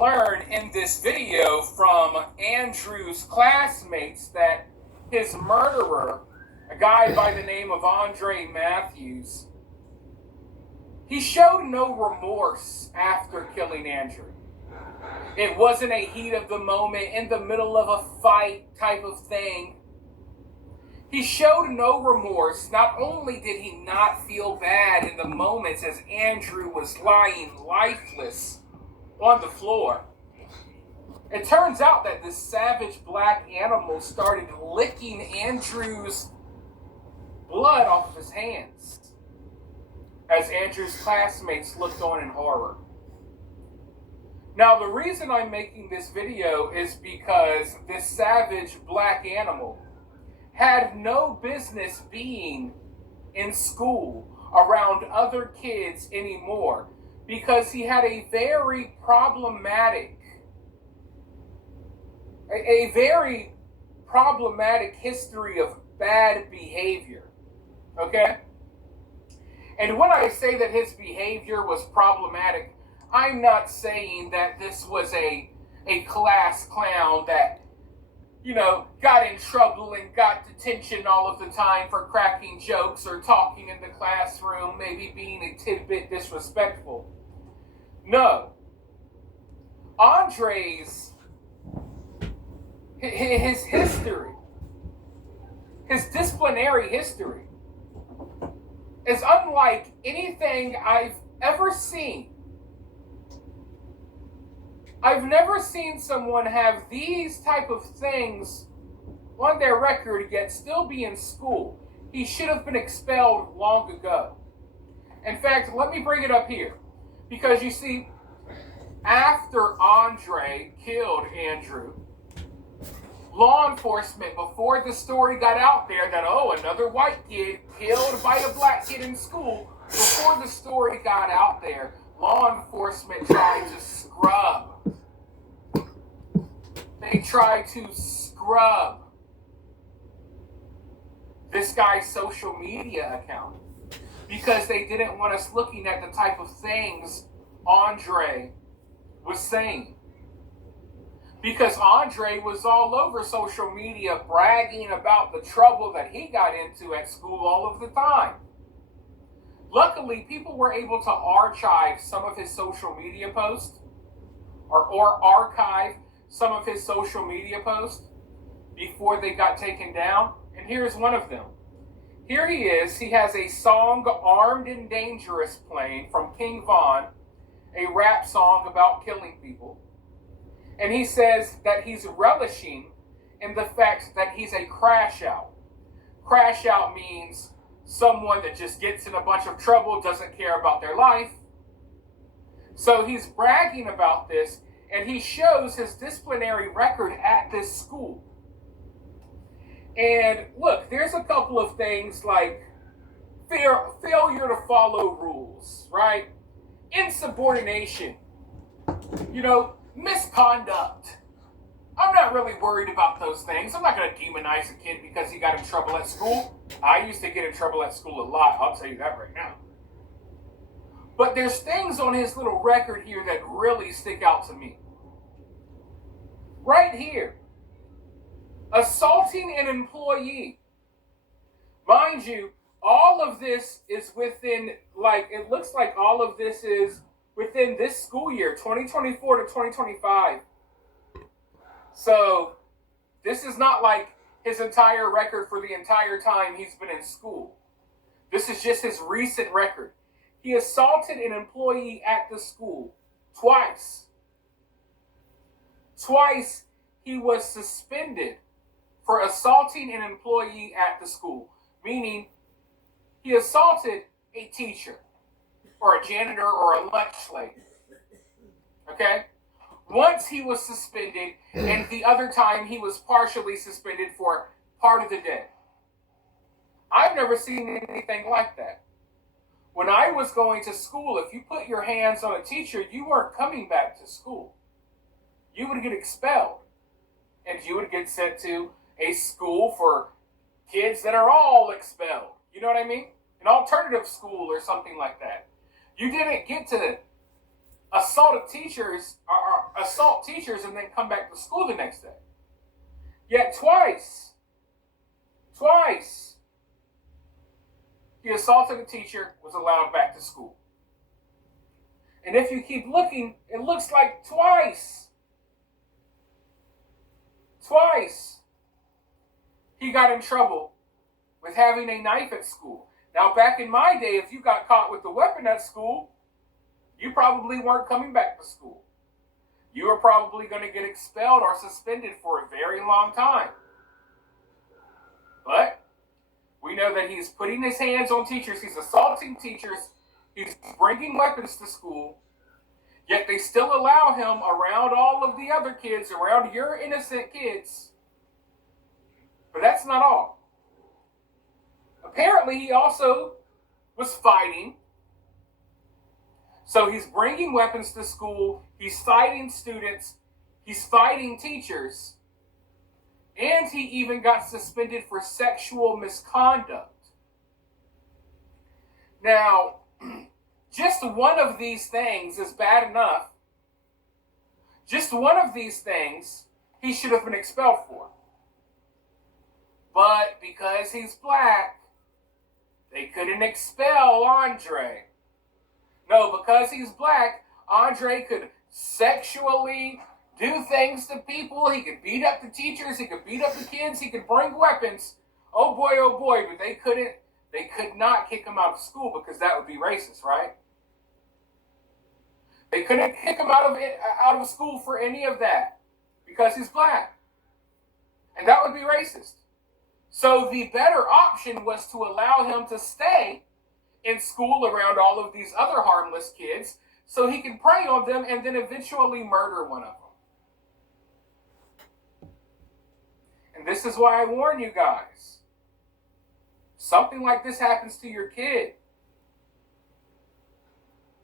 learn in this video from Andrew's classmates that his murderer, a guy by the name of Andre Matthews, he showed no remorse after killing Andrew. It wasn't a heat of the moment, in the middle of a fight type of thing. He showed no remorse. Not only did he not feel bad in the moments as Andrew was lying lifeless on the floor, it turns out that this savage black animal started licking Andrew's blood off of his hands as Andrew's classmates looked on in horror. Now, the reason I'm making this video is because this savage black animal had no business being in school around other kids anymore, because he had a very problematic history of bad behavior. Okay? And when I say that his behavior was problematic, I'm not saying that this was a class clown that, got in trouble and got detention all of the time for cracking jokes or talking in the classroom, maybe being a tidbit disrespectful. No. Andre's, his history, his disciplinary history, is unlike anything I've ever seen. I've never seen someone have these type of things on their record yet still be in school. He should have been expelled long ago. In fact, let me bring it up here. Because you see, after Andre killed Andrew, law enforcement, before the story got out there that, another white kid killed by a black kid in school, before the story got out there, law enforcement tried to scrub. They tried to scrub this guy's social media account because they didn't want us looking at the type of things Andre was saying. Because Andre was all over social media bragging about the trouble that he got into at school all of the time. Luckily, people were able to archive some of his social media posts or archive some of his social media posts before they got taken down. And here's one of them. Here he is. He has a song, Armed and Dangerous, playing from King Von, a rap song about killing people. And he says that he's relishing in the fact that he's a crash out. Crash out means someone that just gets in a bunch of trouble, doesn't care about their life. So he's bragging about this, and he shows his disciplinary record at this school. And look, there's a couple of things like failure to follow rules, right? Insubordination, misconduct. I'm not really worried about those things. I'm not going to demonize a kid because he got in trouble at school. I used to get in trouble at school a lot, I'll tell you that right now. But there's things on his little record here that really stick out to me. Right here. Assaulting an employee. Mind you, all of this is within, it looks like all of this is within this school year, 2024 to 2025. So, this is not like his entire record for the entire time he's been in school. This is just his recent record. He assaulted an employee at the school twice. Twice he was suspended for assaulting an employee at the school, meaning he assaulted a teacher or a janitor or a lunch lady. Okay? Once he was suspended, and the other time he was partially suspended for part of the day. I've never seen anything like that. When I was going to school, if you put your hands on a teacher, you weren't coming back to school. You would get expelled. And you would get sent to a school for kids that are all expelled. You know what I mean? An alternative school or something like that. You didn't get to assault of teachers or assault teachers and then come back to school the next day. Yet twice, he assaulted a teacher, was allowed back to school. And if you keep looking, it looks like twice he got in trouble with having a knife at school. Now, back in my day, if you got caught with a weapon at school, you probably weren't coming back to school. You were probably going to get expelled or suspended for a very long time. But we know that he's putting his hands on teachers, he's assaulting teachers, he's bringing weapons to school, yet they still allow him around all of the other kids, around your innocent kids. But that's not all. Apparently, he also was fighting. So he's bringing weapons to school, he's fighting students, he's fighting teachers, and he even got suspended for sexual misconduct. Now, just one of these things is bad enough. Just one of these things he should have been expelled for. But because he's black, they couldn't expel Andre. No, because he's black, Andre could sexually do things to people. He could beat up the teachers. He could beat up the kids. He could bring weapons. Oh boy, but they could not kick him out of school because that would be racist, right? They couldn't kick him out of school for any of that because he's black. And that would be racist. So the better option was to allow him to stay in school around all of these other harmless kids so he can prey on them and then eventually murder one of them. And this is why I warn you guys. Something like this happens to your kid,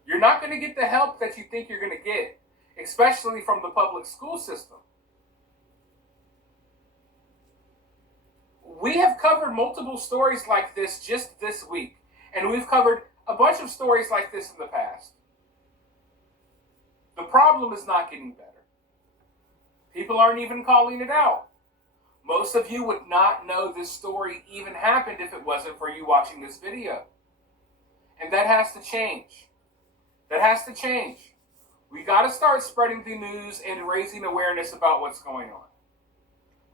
you're not going to get the help that you think you're going to get, especially from the public school system. We have covered multiple stories like this just this week, and we've covered a bunch of stories like this in the past. The problem is not getting better. People aren't even calling it out. Most of you would not know this story even happened if it wasn't for you watching this video. And that has to change. That has to change. We got to start spreading the news and raising awareness about what's going on.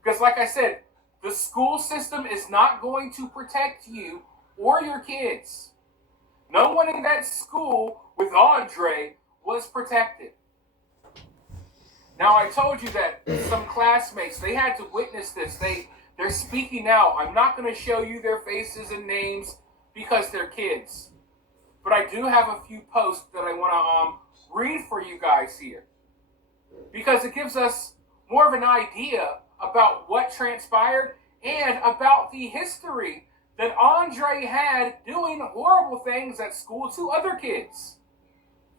Because like I said, the school system is not going to protect you or your kids. No one in that school with Andre was protected. Now, I told you that some classmates, they had to witness this. They're speaking out. I'm not going to show you their faces and names because they're kids. But I do have a few posts that I want to read for you guys here. Because it gives us more of an idea about what transpired and about the history that Andre had doing horrible things at school to other kids.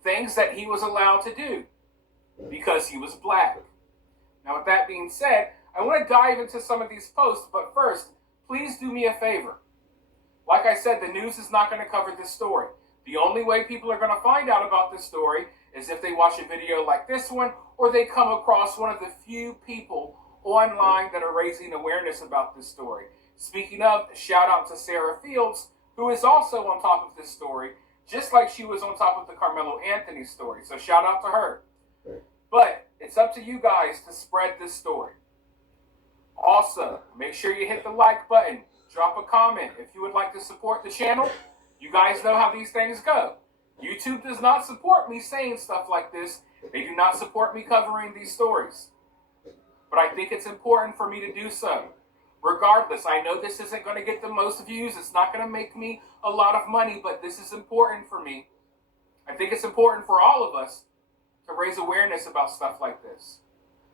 Things that he was allowed to do because he was black. Now, with that being said, I want to dive into some of these posts, but first, please do me a favor. Like I said, the news is not going to cover this story. The only way people are going to find out about this story is if they watch a video like this one, or they come across one of the few people online that are raising awareness about this story. Speaking of, shout out to Sarah Fields, who is also on top of this story, just like she was on top of the Carmelo Anthony story. So shout out to her. But it's up to you guys to spread this story. Also, make sure you hit the like button. Drop a comment if you would like to support the channel. You guys know how these things go. YouTube does not support me saying stuff like this. They do not support me covering these stories. But I think it's important for me to do so. Regardless, I know this isn't going to get the most views. It's not going to make me a lot of money, but this is important for me. I think it's important for all of us to raise awareness about stuff like this.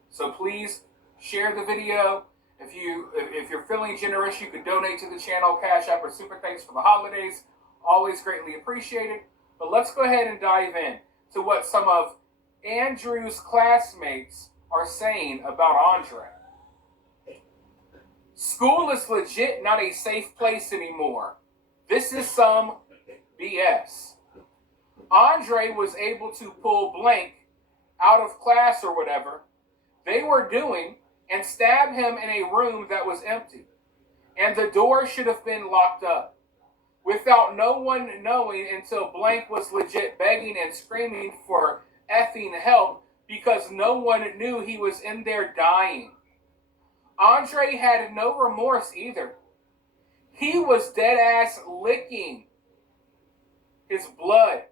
So please share the video. If you're feeling generous, you could donate to the channel, Cash App, or Super Thanks for the holidays. Always greatly appreciated. But let's go ahead and dive in to what some of Andrew's classmates are saying about Andre. School is legit not a safe place anymore. This is some BS. Andre was able to pull blank out of class or whatever, they were doing and stab him in a room that was empty. And the door should have been locked up without no one knowing until Blank was legit begging and screaming for effing help because no one knew he was in there dying. Andre had no remorse either. He was dead ass licking his blood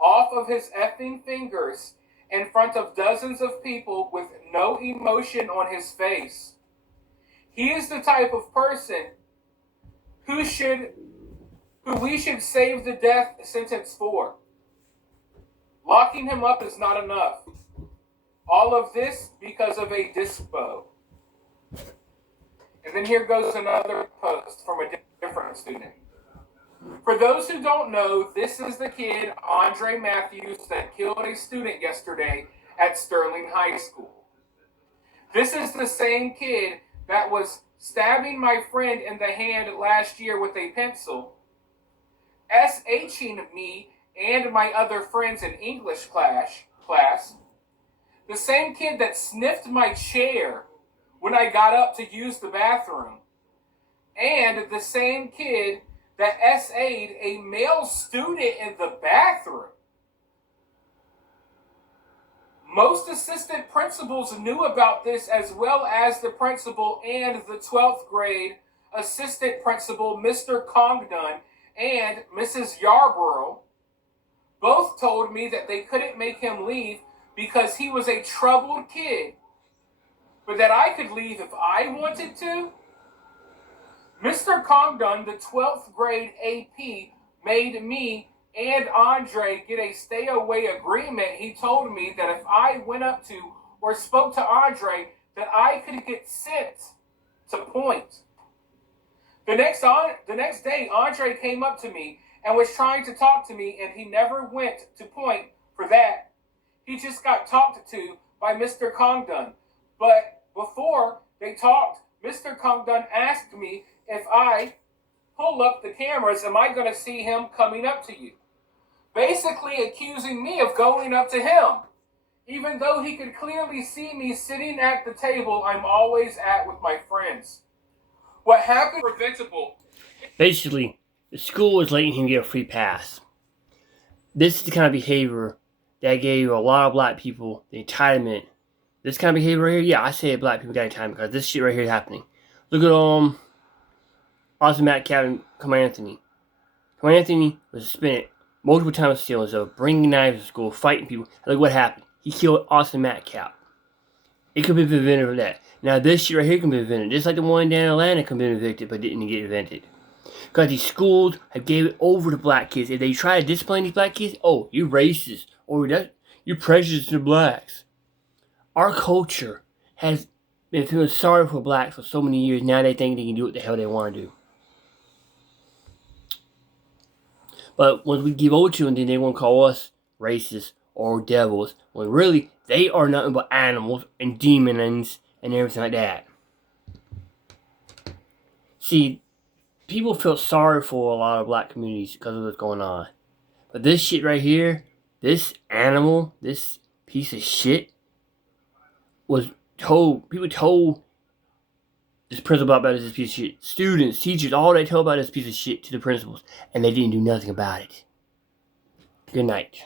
off of his effing fingers in front of dozens of people with no emotion on his face. He is the type of person who we should save the death sentence for. Locking him up is not enough. All of this because of a dispo. And then here goes another post from a different student. For those who don't know, this is the kid, Andre Matthews, that killed a student yesterday at Sterling High School. This is the same kid that was stabbing my friend in the hand last year with a pencil, SHing me and my other friends in English class, the same kid that sniffed my chair when I got up to use the bathroom, and the same kid that SA'd a male student in the bathroom. Most assistant principals knew about this, as well as the principal and the 12th grade assistant principal, Mr. Congdon, and Mrs. Yarborough. Both told me that they couldn't make him leave because he was a troubled kid, but that I could leave if I wanted to. Mr. Congdon, the 12th grade AP, made me and Andre get a stay-away agreement. He told me that if I went up to or spoke to Andre, that I could get sent to Point. The next day, Andre came up to me and was trying to talk to me, and he never went to Point for that. He just got talked to by Mr. Congdon. But before they talked, Mr. Congdon asked me, if I pull up the cameras, am I going to see him coming up to you? Basically accusing me of going up to him, even though he could clearly see me sitting at the table I'm always at with my friends. What happened was preventable. Basically, the school was letting him get a free pass. This is the kind of behavior that gave a lot of black people the entitlement. This kind of behavior right here, yeah, I say black people got entitlement because this shit right here is happening. Look at Austin Metcalf and Come Anthony. Come Anthony was suspended multiple times for stealing, so bringing knives to school, fighting people. Look what happened. He killed Austin Metcalf. It could be prevented from that. Now this shit right here can be prevented. Just like the one down in Atlanta can be evicted, but didn't get invented. Because these schools have gave it over to black kids. If they try to discipline these black kids, oh, you're racist. Or you're prejudiced to blacks. Our culture has been feeling sorry for blacks for so many years. Now they think they can do what the hell they want to do. But once we give over to them, then they want to call us racist or devils, when really they are nothing but animals and demons and everything like that. See, people feel sorry for a lot of black communities because of what's going on. But this shit right here, this animal, this piece of shit, people told this principal about this piece of shit. Students, teachers, all they told about this piece of shit to the principals, and they didn't do nothing about it. Good night.